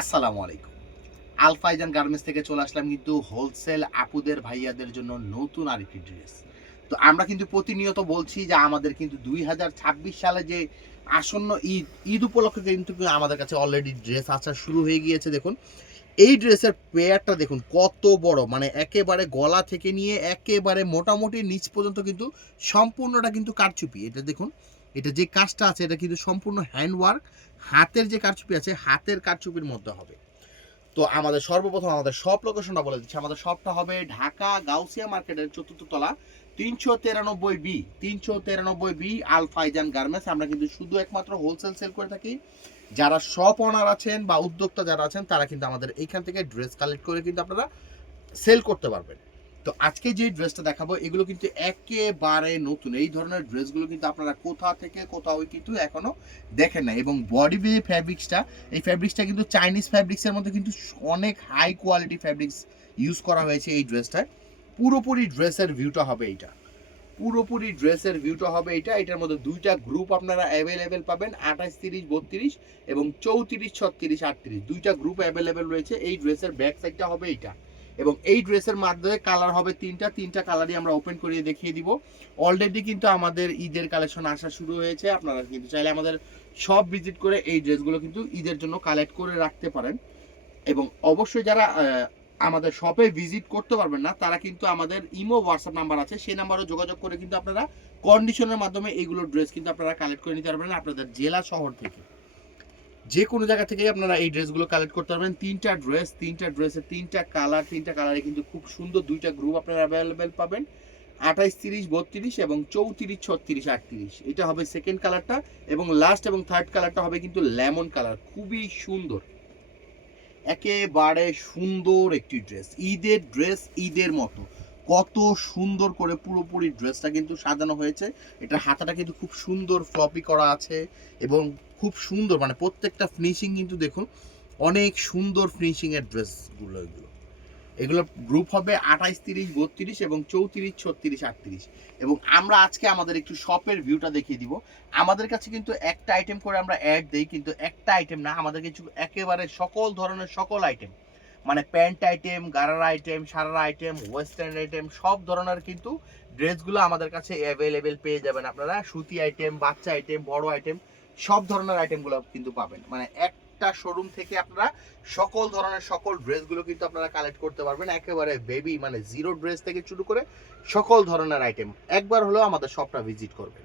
আসসালামু আলাইকুম। আলফাইজান গার্মেন্টস থেকে চলে আসলাম কিন্তু হোলসেল আপুদের ভাইয়াদের জন্য নতুন আরেকটি ড্রেস। তো আমরা কিন্তু প্রতিনিয়ত বলছি যে আমাদের কিন্তু ২০২৬ সালে যে আসন্ন ঈদ উপলক্ষে কিন্তু আমাদের কাছে অলরেডি ড্রেস আসা শুরু হয়ে গিয়েছে। দেখুন এই ড্রেসের পেয়ারটা দেখুন কত বড়, মানে একেবারে গলা থেকে নিয়ে একেবারে মোটামুটি নিচ পর্যন্ত কিন্তু সম্পূর্ণটা কিন্তু কারচুপি। এটা দেখুন, এটা যে কাজটা আছে এটা কিন্তু সম্পূর্ণ হ্যান্ডওয়ার্ক। হাতের যে কারচুপি আছে হাতের কারচুপির মধ্যে হবে। তো আমাদের সর্বপ্রথম আমাদের শপ লোকেশনটা বলে দিচ্ছি। আমাদের শপটা হবে ঢাকা গাউসিয়া মার্কেটের ৪র্থ তলা ৩৯৩ বি ৩৯৩ বি আলফাইজান গার্মেন্টস। আমরা কিন্তু শুধু একমাত্র হোলসেল সেল করে থাকি। যারা শপ ওনার আছেন বা উদ্যোক্তা যারা আছেন তারা কিন্তু আমাদের এইখান থেকে ড্রেস কালেক্ট করে কিন্তু আপনারা সেল করতে পারবেন। তো আজকে যে ড্রেসটা দেখাবো এগুলো কিন্তু একেবারে নতুন। এই ধরনের ড্রেসগুলো কিন্তু আপনারা কোথা থেকে কোথাও কিন্তু এখনো দেখেন না। এবং বডি যে ফ্যাব্রিক্সটা, এই ফ্যাব্রিক্সটা কিন্তু চাইনিজ ফ্যাব্রিক্সের মধ্যে কিন্তু অনেক হাই কোয়ালিটি ফ্যাব্রিক্স ইউজ করা হয়েছে এই ড্রেসটায়। পুরোপুরি ড্রেসের ভিউটা হবে এইটা, পুরোপুরি ড্রেসের ভিউটা হবে এইটা। এটার মধ্যে দুইটা গ্রুপ আপনারা অ্যাভেলেবেল পাবেন, 28, 30, 32 এবং 34, 36, 38 দুইটা গ্রুপ অ্যাভেলেবেল রয়েছে। এই ড্রেসের ব্যাক সাইডটা হবে এইটা এবং এই ড্রেসের মাধ্যমে কালার হবে তিনটা কালারই আমরা ওপেন করিয়ে দেখিয়ে দিব। অলরেডি কিন্তু আমাদের ঈদের কালেকশন আসা শুরু হয়েছে। আপনারা কিন্তু চাইলে আমাদের সব ভিজিট করে এই ড্রেসগুলো কিন্তু ঈদের জন্য কালেক্ট করে রাখতে পারেন। এবং অবশ্যই যারা আমাদের শপে ভিজিট করতে পারবেন না তারা কিন্তু আমাদের ইমো হোয়াটসঅ্যাপ নাম্বার আছে, সেই নাম্বারও যোগাযোগ করে কিন্তু আপনারা কন্ডিশনের মাধ্যমে এইগুলো ড্রেস কিন্তু আপনারা কালেক্ট করে নিতে পারবেন আপনাদের জেলা শহর থেকে। যে কোনো জায়গা থেকে আপনারা এই ড্রেসগুলো কালেক্ট করতে পারবেন। তিনটা ড্রেসের তিনটা কালারে কিন্তু খুব সুন্দর দুইটা গ্রুপ আপনারা অ্যাভেলেবেল পাবেন, 28, 30, 32 এবং 34, 36, 38। এটা হবে সেকেন্ড কালারটা এবং লাস্ট এবং থার্ড কালারটা হবে কিন্তু লেমন কালার। খুবই সুন্দর, একেবারে সুন্দর একটি ড্রেস, ঈদের ড্রেস, ঈদের মতো কত সুন্দর করে পুরোপুরি ড্রেসটা কিন্তু সাজানো হয়েছে। এটা হাতাটা কিন্তু খুব সুন্দর ফ্লপি করা আছে এবং খুব সুন্দর, মানে প্রত্যেকটা ফিনিশিং কিন্তু দেখুন অনেক সুন্দর ফিনিশিং এর ড্রেসগুলো। এগুলো গ্রুপ হবে 28, 30, 32 এবং 34, 36, 38। এবং আমরা আজকে আমাদের একটু শপের ভিউটা দেখিয়ে দিব। আমাদের কাছে কিন্তু একটা আইটেম করে আমরা অ্যাড দেই, কিন্তু একটা আইটেম না, আমাদের কিছু একেবারে সকল ধরনের সকল আইটেম, মানে pant item, gharara item, sharara item, western item, সব ধরনের কিন্তু ড্রেসগুলো আমাদের কাছে অ্যাভেলেবেল পেয়ে যাবেন আপনারা। সুতি আইটেম, বাচ্চা আইটেম, বড় আইটেম, সব ধরনের আইটেমগুলো কিন্তু পাবেন। মানে একটা শোরুম থেকে আপনারা সকল ধরনের সকল ড্রেসগুলো কিন্তু আপনারা কালেক্ট করতে পারবেন। একেবারে বেবি মানে জিরো ড্রেস থেকে শুরু করে সকল ধরনের আইটেম। একবার হলেও আমাদের শপটা ভিজিট করবেন।